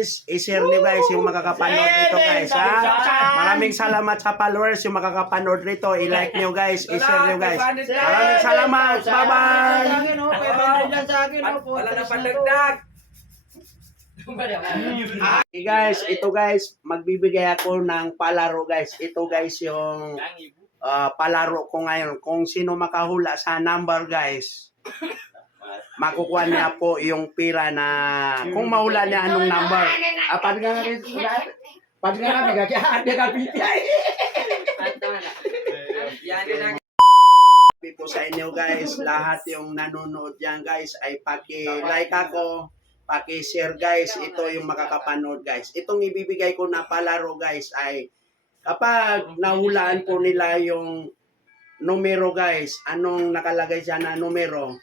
guys, i-share nyo guys yung makakapanood rito guys ha. Maraming salamat sa followers yung makakapanood rito, i-like nyo guys, i-share nyo guys. Maraming salamat, bye-bye! Wala na pandagdag. Okay guys, ito guys, magbibigay ako ng palaro guys. Ito guys yung ah, palaro ko ngayon. Kung sino makahula sa number guys, makukuha niya po yung pira na kung mahula niya anong number. Ah, pati nga nga rin. Pati nga nga, may kaya ate ka pitay. Po sa inyo guys, lahat yung nanonood yan guys ay paki-like ako, paki-share guys, ito yung makakapanood guys. Itong ibibigay ko na palaro guys ay kapag nahulaan po nila yung numero guys, anong nakalagay dyan na numero,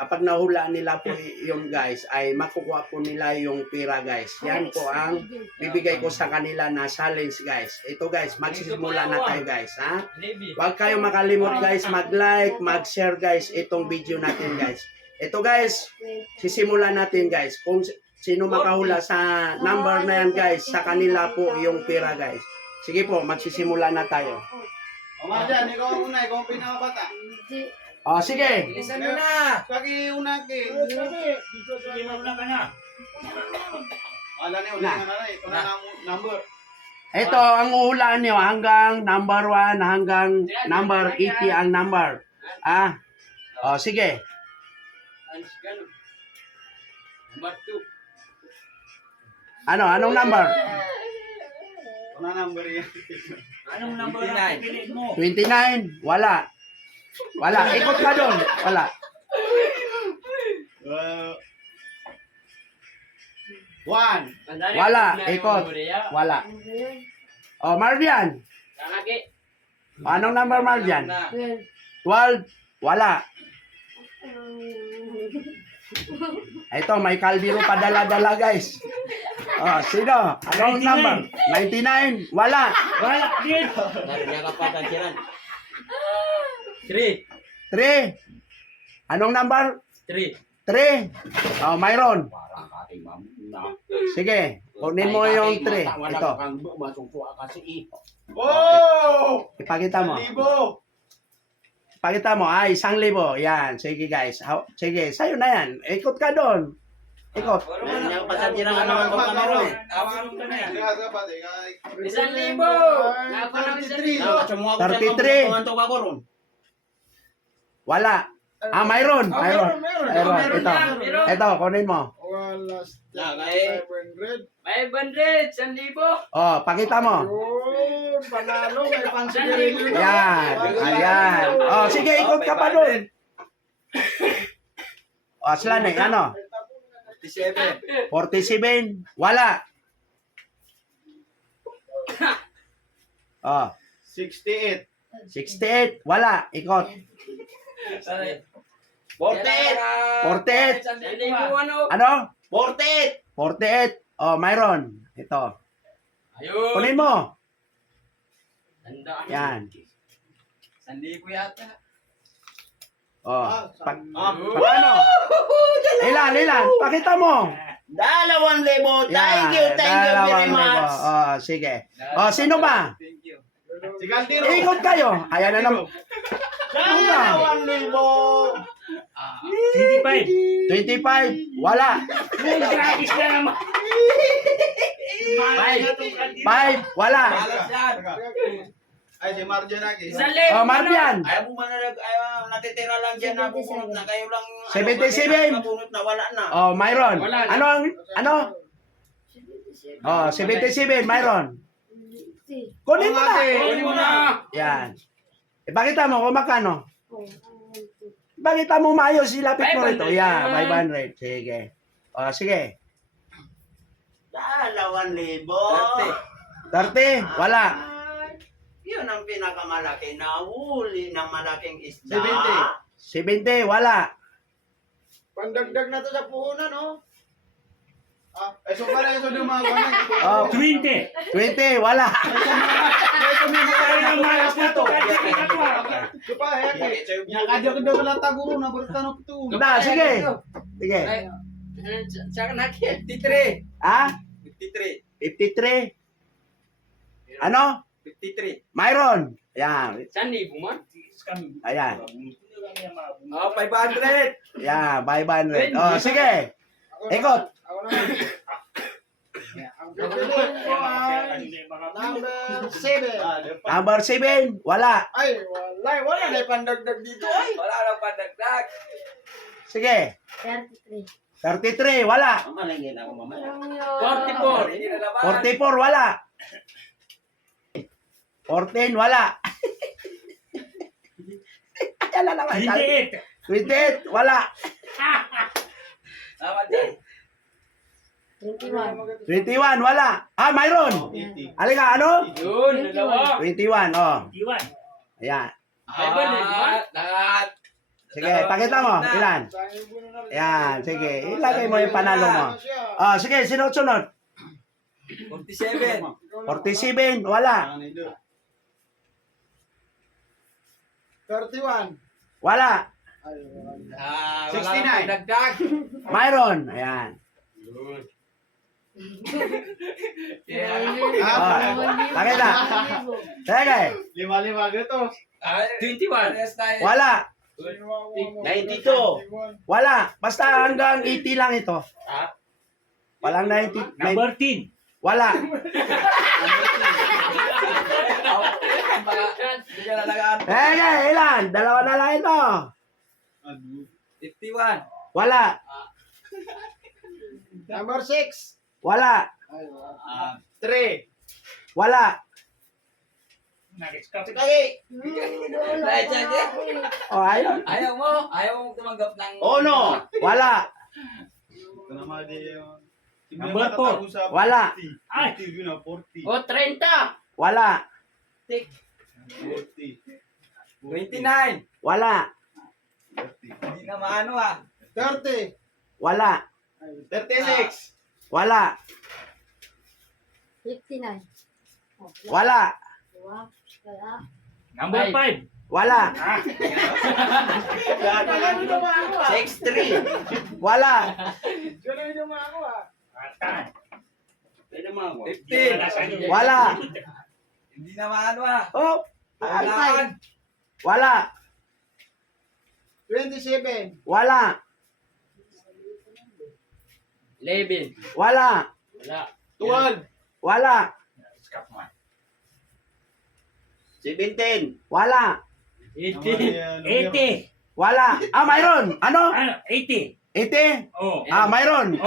kapag nahulaan nila po yun guys, ay makukuha po nila yung pira guys. Yan po ang bibigay ko sa kanila na challenge guys. Ito guys, magsisimula na tayo guys, ha? Huwag kayo makalimot guys, mag-like, mag-share guys itong video natin guys. Ito guys, sisimulan natin guys. Kung sino makahula sa number na yan guys, sa kanila po yung pira guys. Sige po, magsisimula na tayo. O mga dyan, ikaw ang una, ikaw ang pinakabata. O sige, Bilisan mo na. Kagi una ki. Ala ni una Na. na na, ito na ang number. ito ang uhulaan nyo hanggang number 1 hanggang number 80 ang number. Ah, o sige. Number two. Ano, anong number? Na number yan. Anong number na pipiliin mo? 29? Wala. Wala. Ikot ka doon. Wala. Uh, one. Wala. Ikot. Wala. O, Marvian. Anong number, Marvian? 12. Wala. Ito, may kalbiro pa dala-dala, guys. Oh, sino? Anong number? 99. Wala. Wala din. Narinig ka pa Three. 3. Anong number? Three. 3. Oh, Myron. Sige, kunin mo yung 3. Ito, Oh! ipakita mo. Libo! Pakita mo, ay, isang libo. Yan, sige guys. Sige, sa'yo na yan. Ikot ka doon. Ikot. Kamero. Yan. Isang libo! Thirty-three. 33. Wala. Ah, Myron. Ah, Myron. meron, meron. Myron. meron Ito. yan, meron. Ito, kunin mo. Wala. Ah, kay- 500. 500! Isang libo! Oh, pakita mo. Yun, panalo, may pansigarilyo. Yan. Ayan. Oh, sige, ikot ka pa doon. Oh, sila na, ano? 57. 47. Wala. Oh, 68. 68. Wala. Ikot. 48! 48. Isang libo ano? 48! 48. Oh, Myron. Ito. Ayun! Kunin mo. Tandaan. Yan. Isang libo yata. Oh. Pag, Ah, paano? Ilan, ilan? Pakita mo. Dalawang libo! Yan, dalawang libo. Oh, sige. Oh, sino ba? Thank you. Ikot kayo. Ayan na naman. Dalawang libo. 25. Wala. Gratis na naman! 5. 5. Wala. Balas yan! Ay, si Marjo lagi. Isang libo! Oh, Marbian. Ayaw mo man na nag- ayaw, natitira lang dyan na bubunot na kayo lang. ano, 77. Mabunot na wala na. Oh, Myron. Wala na. Ano ang ano? Oh, 77, Myron. Kunin mo na. Kunin mo na! Yan. Ipakita mo kung magkano. Ipakita mo maayos silapit mo rito. 500. Yeah, 500. Sige. Oh, sige. Dalawang libo! 30. Wala. Yun ang pinakamalaki na huli ng malaking isda. 70. 70. Wala. Pandagdag na to sa puhunan, oh. Ah, eh, so pala yung yung mga ganun. Oh, 20. 20, wala. Ay, ang malas na to. Kasi pinatwa. So pa, eh, Yang kadyo ko daw lang taguro na bertanong ito. Na, sige. Sige. Saka na 53. Ah? 53. 53. Ano? 53. Myron. Ayan. Saan libo mo? Ayan. Oh, 500. Ayan, 500. Oh, sige. Ikot. Ako na. Ang pipiliin ko ay number 7. Number 7, wala. Ay, wala. Wala na pandagdag dito ay. Wala lang pandagdag. Sige. 33. 33, wala. Mamalangin ako mamaya. 44. 44. Hindi na naman. 44, wala. 14, wala. Ayan na naman. 28. 28, wala. Tama dyan. 21. 21, wala. Ah, Myron. 80. Halika, ano? Yun, dalawa. 21, oh. Iwan. Ayan. Ah, lahat. Sige, pakita mo. Ilan? Ayan, sige. Ilagay mo yung panalo mo. Ah, sige, sunod-sunod. 47. 47, wala. 31. Wala. Wala. Ah, wala 69. lang pandagdag. Myron. Ayan. Ah, Pakita. Sige. Lima-lima gito. Ah, 21. Wala. 92. Wala. Basta hanggang 80 lang ito. Ah, Walang 90. 90 Number 10. wala. Sige, ilan? Dalawa na lang ito. 51. Wala. Number 6. Wala. Ah, 3. Wala. Nag-escape. Sige. Dahil dyan, eh. Oh, ayun. Ayaw mo. Ayaw mo tumanggap ng... Oh, no. Wala. Ito naman di yung... Number four. Wala. Ay. 40 na 40. O, 30. Wala. 40. 29. Wala. 30. Hindi na maano ah. 30. Wala. 36. Wala. 59. Oh, Wala. Wala. Wala. Number 5. Wala. Ah? 63. Wala. Kailan mo naman ako ah? Atan. 15. Wala. Hindi na maano ah. Oh. Walaan. Wala. 27. Wala. 11. Wala. Wala. 12. Wala. Escape mo. 17. Wala. 18. 80. Wala. Ah, mayroon. Ano? Ano? 80. 80? Oh. Ah, mayroon.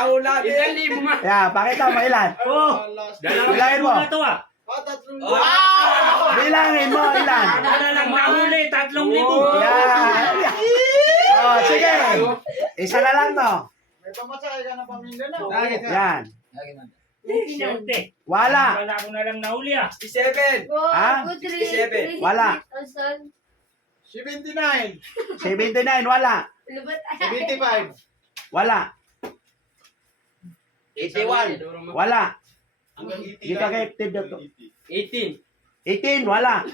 Nakaula. Ilan libo ma? Yeah, pakita mo ilan. Oh. Last. Dalawang Bilangin mo. libo tatlong Wow! Bilangin mo ilan. Wala lang nahuli. Tatlong libo. Yeah. Oh, sige. Isa na lang to. May pamasahe ka na pamilya na. Yan. Siyempre. Wala. Wala ko na lang nahuli ah. 67. Go, Ah? go, three, 67. three, Wala. thousand. 79. 79, wala. Lubat. 75. Wala. 81. Wala. Hanggang 80 Di ka gifted na to. 18. 18, wala.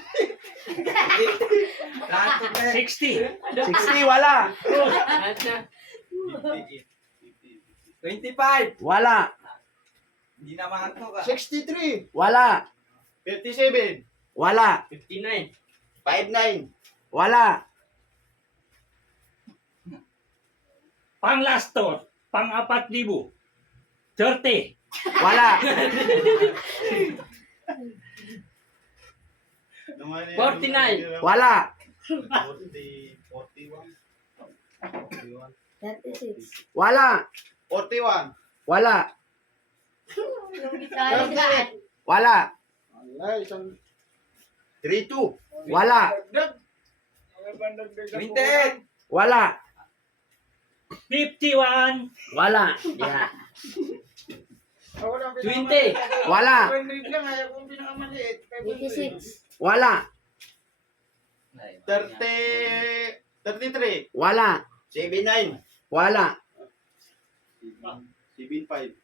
Lahat ko na. 60. 60, wala. Lahat na. 25. Wala. Hindi na maantok ah. 63. Wala. 57. Wala. 59. 59. Wala. Pang last to. Pang apat libo. 30. Wala. 49. Wala. 40, 41. 41. 36. Wala. 41. Wala. Wala. Wala, isang... 32. Wala. 28. Wala. 51. Wala. Yeah. Ako lang 20. pinakamaliit. Wala. 100 lang, ayaw kong pinakamaliit. 86. Wala. 30... 33. Wala. 79. Wala. 7.5.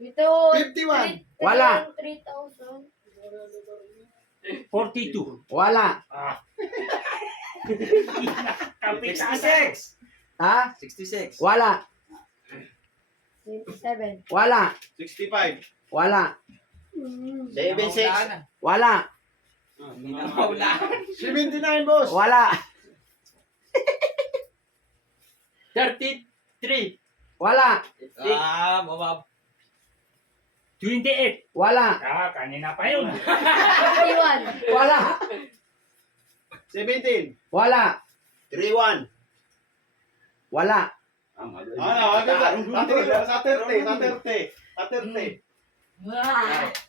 Ito. 51. Wala. 3,000. 42. Wala. Sa 66. Ha? 66. Wala. 27. Wala. 65. Wala. Mm. 76. Wala. 79, boss. Wala. 33. Wala. Ah, baba. 28. Wala. Ah, kanina pa yun. 51. Wala. 17. Wala. 31. Wala. Ano, ano, sa, sa 30, sa 30, sa 30.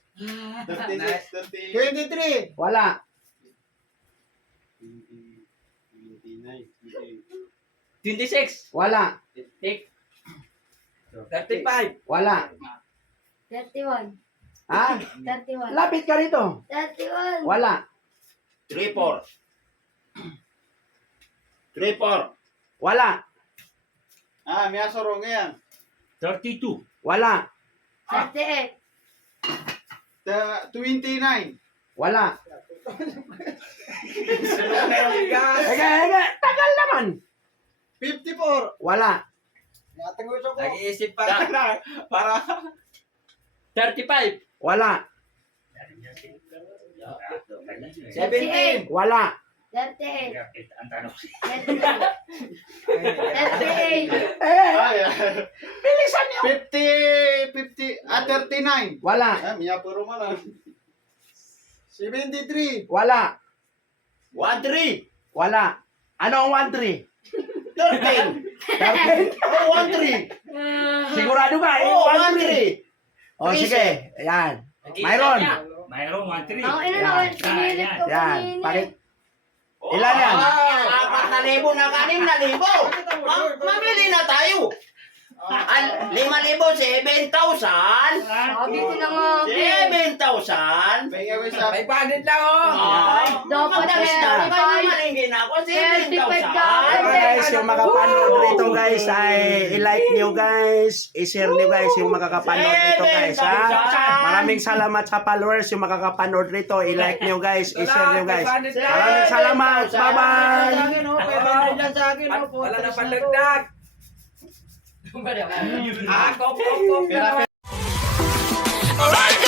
36, 30. 23. Wala. 26. Wala. 35. Wala. 31. Ha? 31. Lapit ka rito. 31. Wala. 34. 34. Wala. Ah, may asorong yan. 32. Wala. 38. The 29. Wala. Ega, ega. Tagal naman. 54. Wala. Natangos ako. Nag-iisip pa. Para. 35. Wala. 17. Wala. 38. Kapit ang tanong. 38. Eh, Ay, bilisan niyo. 50, 50, ah, 39. Wala. Ah, miya puro man ah. 73. Wala. 1-3. Wala. Ano ang 1-3? 13. Oh, 1-3. Sigurado ka, eh, Oh, 1-3. O, sige. Ayan. Mayroon. Mayroon 1-3. Ang ina Yan. naman, sinilip ko Yan. kanina. Pakit. Ilan yan? Ah, apat na libo na kanim na libo. Ma- mamili na tayo. Al, lima libo, 7,000. Sabi ko na nga. 7,000. Pahinga ko sa... 500 lang oh. Ay, dapat na na. yan. Kaya malingin ako, 7,000. Ito guys, yung makapanood rito guys ay i-like nyo guys, i-share nyo guys yung makakapanood rito guys ha. Maraming salamat sa followers yung makakapanood rito, i-like nyo guys, i-share nyo guys. Maraming salamat, bye-bye! Wala na pandagdag. อะก๊อกก๊อกก๊อก